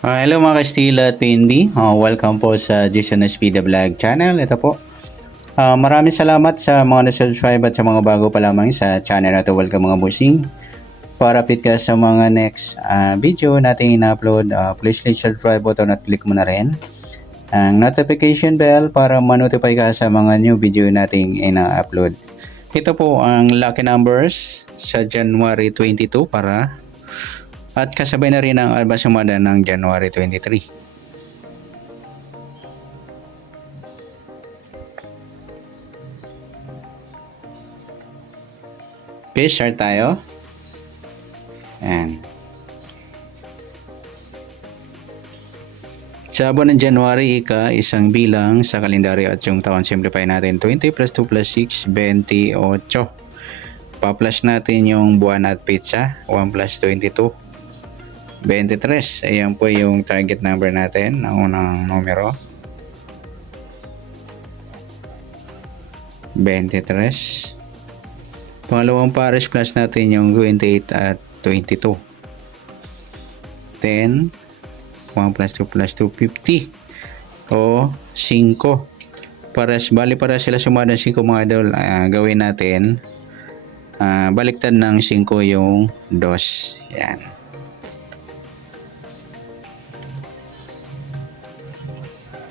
Hello mga ka-Stila at PNB. Welcome po sa Jason SP The Vlog channel. Ito po. Maraming salamat sa mga na-subscribe at sa mga bago pa lamang sa channel na ito. Welcome mga bossing. Para update ka sa mga next video natin in-upload, please click subscribe button at click mo na rin ang notification bell para ma-notify ka sa mga new video nating ina-upload. Ito po ang lucky numbers sa January 22 para at kasabay na rin ang advance sumada ng January 23. Okay, start tayo. Ayan. Sa buwan ng January, isang bilang sa kalendaryo at yung taon, simplify natin 20 plus 2 plus 6, 28. Pa-plus natin yung buwan at pizza, 1 plus 22. 23. Ayan po yung target number natin, ang unang numero. 23. Pangalawang pares plus natin yung 28 at 22. 10. 1 plus 2 plus 2, 50. O 5. Bali para sila sumada ng 5 mga idol. Gawin natin. Baliktad ng 5 yung 2. Yan.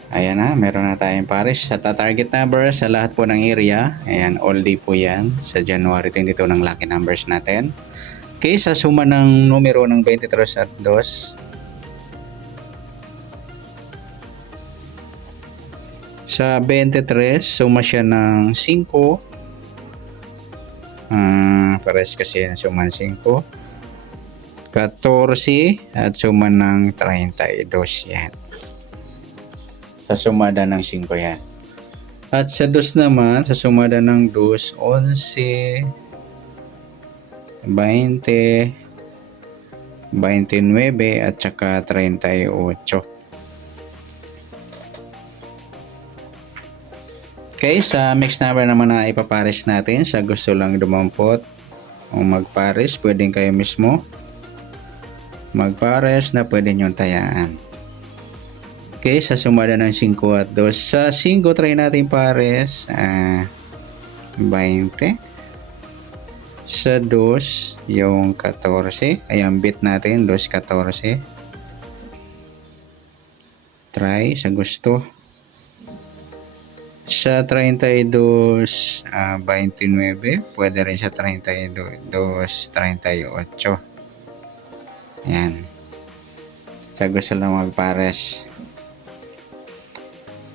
Ayan na, meron na tayong pares. Sa target number sa lahat po ng area. Ayan, all day po yan sa January 22 ng lucky numbers natin. Okay, sa suma ng numero ng 23 at 2. Sa 23, suma siya ng 5. Pares kasi yan, suma ng 5. 14 at suma ng 32. Yan. Sa sumada ng 5 yan. At sa 2 naman, sa sumada ng 2, 11, 20, 29 at saka 38. Okay, sa mixed number naman na ipapares natin, sa gusto lang dumampot o magpares, pwedeng kayo mismo magpares na pwede nyo tayaan. Okay, sa sumada ng 5 at 2. Sa 5, try natin pares. 20. Sa 2, yung 14. Ayan, bit natin. 2, 14. Try sa gusto. Sa 32, 29. Pwede rin sa 32, 38. Ayan. Sa gusto lang magpares.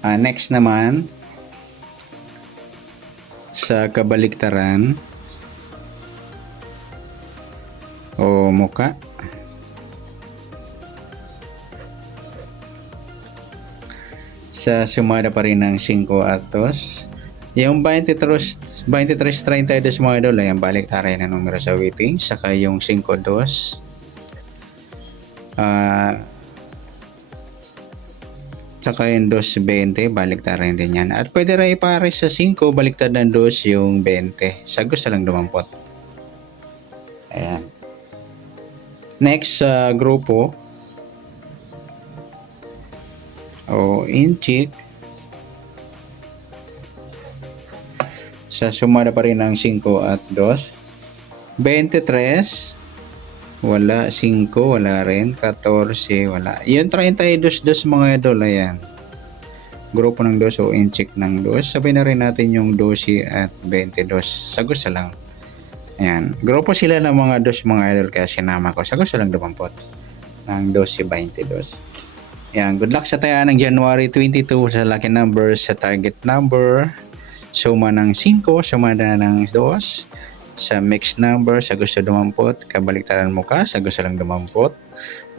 Next naman, sa kabaliktaran o muka. Sa sumada pa rin ng 5 at 2. Yung 23, 32 mga idol, ayan, baliktaran na numero sa waiting. Saka yung 5, 2. Saka yung 2, 20, baliktaran din yan. At pwede rin ipares sa 5, baliktad ng 2 yung 20. Sa gusto lang dumampot. Ayan. Next sa grupo o inchik. Sa sumada pa rin ng 5 at 2. 23. Wala, 5, wala rin, 14, wala. Yung 32 mga idol, ayan. Grupo ng 2 o incheck ng 2. Sabay na rin natin yung 12 at 22. Sa gusto lang. Ayan. Grupo sila ng mga 2 mga idol kaya sinama ko. Sa gusto lang dumampot. Ng 12, 22. Ayan. Good luck sa tayaan ng January 22 sa lucky numbers sa target number. Suma ng 5, suma na ng 2. Sa mixed number, sa gusto dumampot, kabaliktaran mo ka, sa gusto lang dumampot,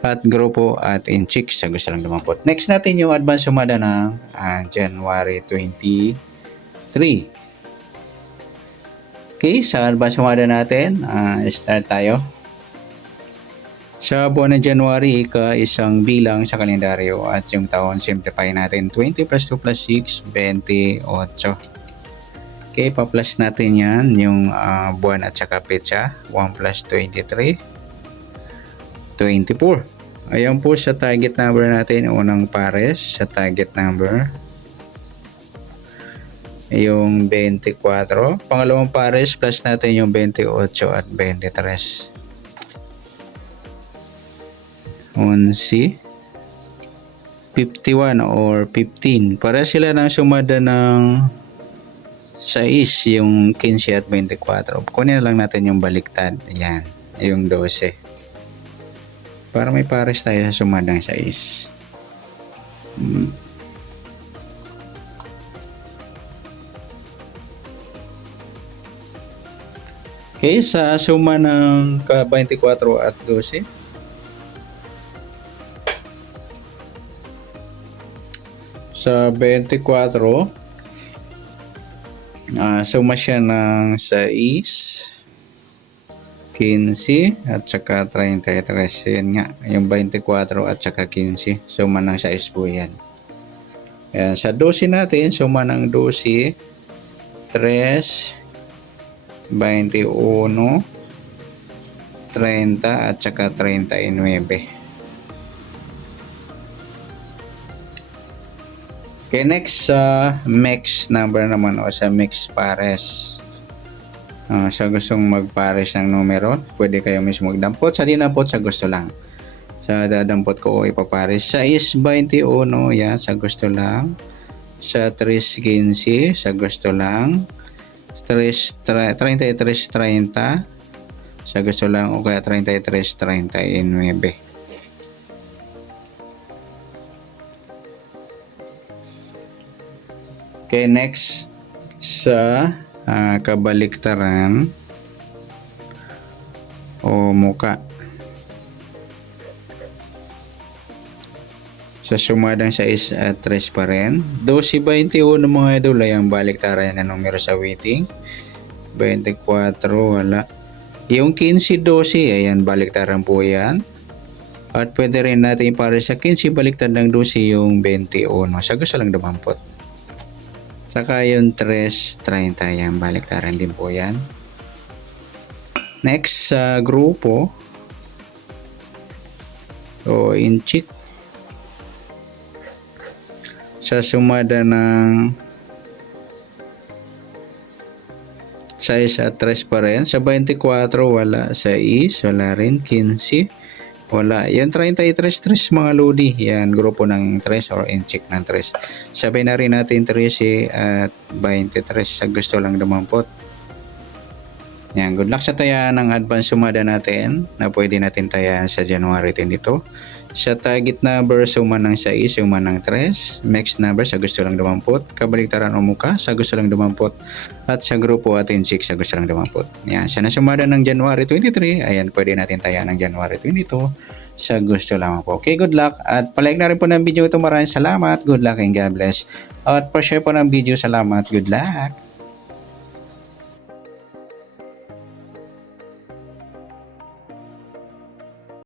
at grupo at inchik, sa gusto lang dumampot. Next natin yung advance sumada ng January 23. Okay, sa advance sumada natin, start tayo. Sa buwan ng January, isang bilang sa kalendaryo at yung taon, simplify natin 20 plus 2 plus 6, 28. Okay, pa-plus natin yan, yung buwan at saka petsa. 1 plus 23, 24. Ayan po sa target number natin, unang pares sa target number. Yung 24. Pangalawang pares plus natin yung 28 at 23. 11, 51 or 15. Para sila ng sumada ng 6, yung 15 at 24. Kunin na lang natin yung baliktad. Ayan, yung 12. Para may pares tayo sa sumadang 6. Okay, sa suma ng 24 at 12. Sa 24, suma siya ng 6, 15 at saka 33. Yan nga, yung 24 at saka 15. Suma ng 6 po yan. Ayan, sa 12 natin, suma ng 12, 3, 21, 30 at saka 39. Okay, next sa mix number naman o sa mix pares. Sa gustong magpares ng numero, pwede kayo mismo magdampot. Sa dinampot, sa gusto lang. Sa dadampot ko ipapares. Sa 21, yan, sa gusto lang. Sa 3, 15, sa gusto lang. 33, 30, sa gusto lang o kaya 33, 39. Okay, next sa kabaliktaran o muka. Sa sumadang 6 at 3 pa rin. 12, 21 mga idol ay ang baliktaran na numero sa waiting. 24, wala. Yung 15, 12, ayan, baliktaran po yan. At pwede rin natin para sa 15, baliktad ng 12 yung 21. Sa gusto lang dumampot. Saka yung 3, 30, yan, baliktaran din po yan. Next sa grupo. So, inchik. Sa sumada ng 6 at 3 pa rin. Sa 24, wala. Sa 6, wala rin. 15, wala. Yan 33, 3 mga lodi. Yan, grupo ng 3 or incheck ng 3. Sabi na rin natin 13 at 23 sa gusto lang dumampot. Yan, good luck sa tayaan ng advance sumada natin na pwede natin tayaan sa January 22. Sa target number, suma ng 6, suma ng 3. Mix number, sa gusto lang dumampot. Kabaliktaran o muka, sa gusto lang dumampot. At sa grupo at incheck, sa gusto lang dumampot. Yan, siya na sumada ng January 23. Ayan, pwede natin tayaan ng January 22. Sa gusto lang po. Okay, good luck. At palike na rin po ng video ito. Maraming salamat. Good luck and God bless. At pa-share po ng video. Salamat. Good luck.